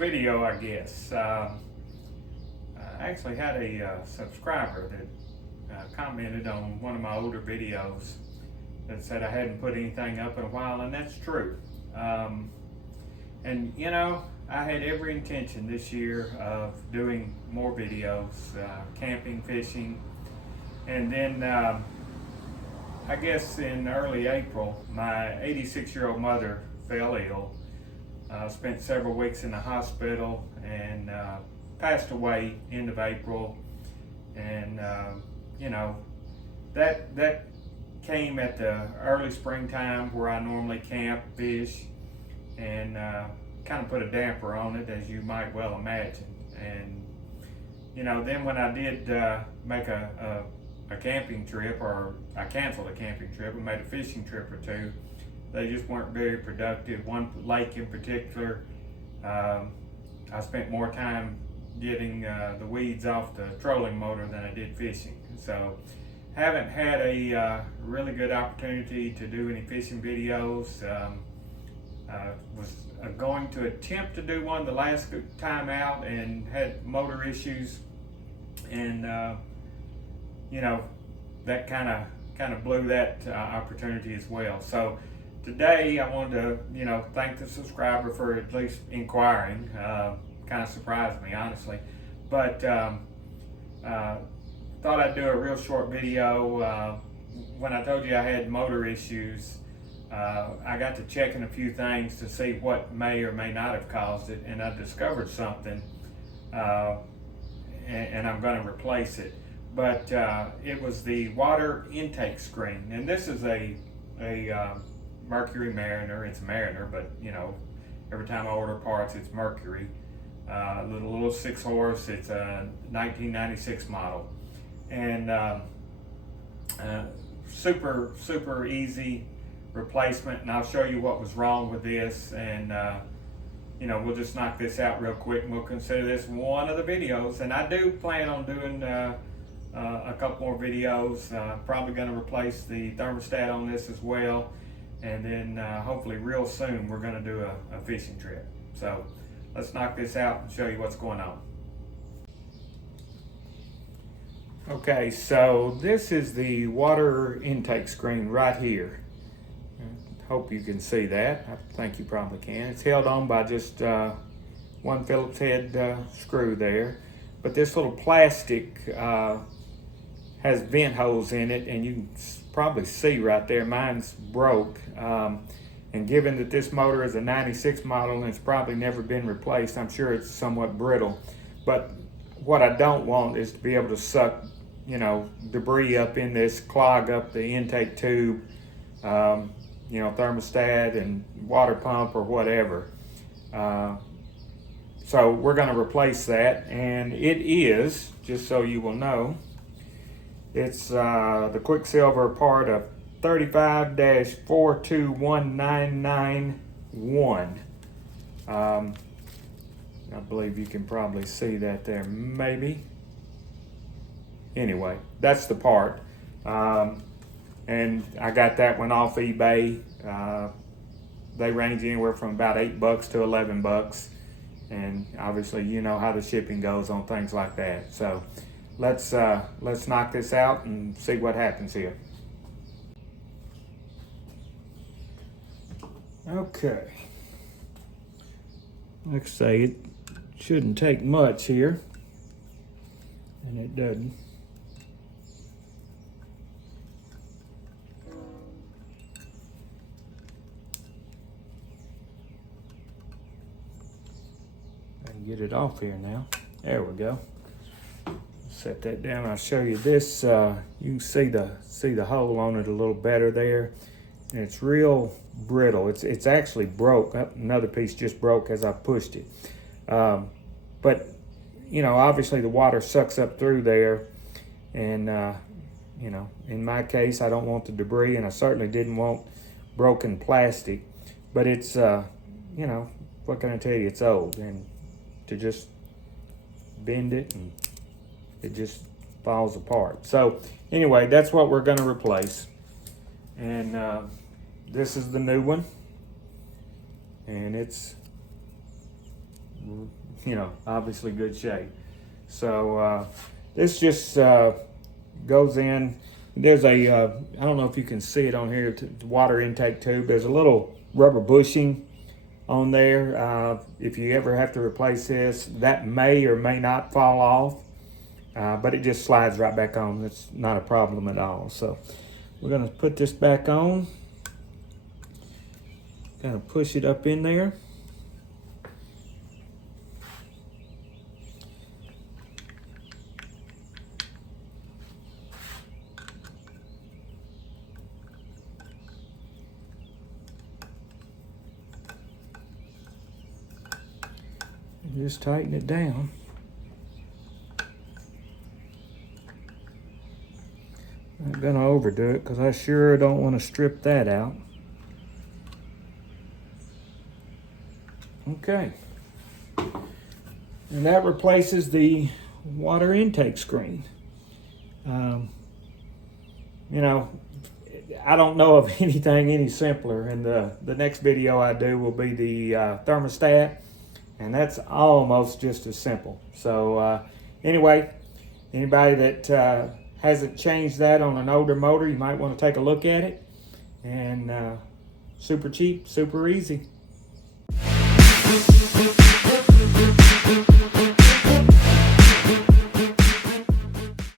video, I guess. I actually had a subscriber that commented on one of my older videos that said I hadn't put anything up in a while, and that's true. And you know, I had every intention this year of doing more videos, camping, fishing, and then I guess in early April, my 86-year-old mother fell ill, spent several weeks in the hospital, and passed away end of April. And you know, that came at the early springtime where I normally camp, fish, and kind of put a damper on it, as you might well imagine. And you know, then when I did make a camping trip, or I canceled a camping trip and made a fishing trip or two, they just weren't very productive. One lake in particular, I spent more time getting the weeds off the trolling motor than I did fishing. So haven't had a really good opportunity to do any fishing videos. Was going to attempt to do one the last time out and had motor issues, and you know, that kind of blew that opportunity as well. So today I wanted to, you know, thank the subscriber for at least inquiring. Kind of surprised me, honestly, but thought I'd do a real short video. When I told you I had motor issues, I got to checking a few things to see what may or may not have caused it, and I discovered something, and I'm going to replace it. But it was the water intake screen, and this is a Mercury Mariner. It's a Mariner, but you know, every time I order parts, it's Mercury. Little 6-horse. It's a 1996 model, and super easy replacement. And I'll show you what was wrong with this, and you know, we'll just knock this out real quick, and we'll consider this one of the videos. And I do plan on doing a couple more videos. Probably going to replace the thermostat on this as well, and then hopefully real soon we're going to do a fishing trip. So let's knock this out and show you what's going on. Okay, so this is the water intake screen right here. Hope you can see that. I think you probably can. It's held on by just one Phillips head screw there, but this little plastic has vent holes in it, and you can probably see right there mine's broke. And given that this motor is a 96 model and it's probably never been replaced, I'm sure it's somewhat brittle. But what I don't want is to be able to suck, you know, debris up in this, clog up the intake tube, you know, thermostat and water pump or whatever. So we're going to replace that, and it is, just so you will know, it's the Quicksilver part of 35-421991. I believe you can probably see that there, maybe. Anyway, that's the part. And I got that one off eBay. They range anywhere from about $8 to $11. And obviously, you know how the shipping goes on things like that. So let's knock this out and see what happens here. Okay. Like I say, it shouldn't take much here, and it doesn't. I can get it off here now. There we go. Set that down. I'll show you this. You can see the hole on it a little better there. And it's real brittle. It's actually broke. Another piece just broke as I pushed it. But you know, obviously the water sucks up through there, and you know, in my case, I don't want the debris, and I certainly didn't want broken plastic. But it's you know, what can I tell you? It's old, and to just bend it, and it just falls apart. So anyway, that's what we're going to replace. And this is the new one, and it's you know, obviously good shape. So this just goes in. There's a, I don't know if you can see it on here, the water intake tube. There's a little rubber bushing on there. If you ever have to replace this, that may or may not fall off, but it just slides right back on. It's not a problem at all. So we're gonna put this back on. Kind of push it up in there. Just tighten it down. I'm not gonna overdo it because I sure don't want to strip that out. Okay. And that replaces the water intake screen. You know, I don't know of anything any simpler, and the next video I do will be the thermostat. And that's almost just as simple. So anyway, anybody that hasn't changed that on an older motor, you might want to take a look at it. And super cheap, super easy.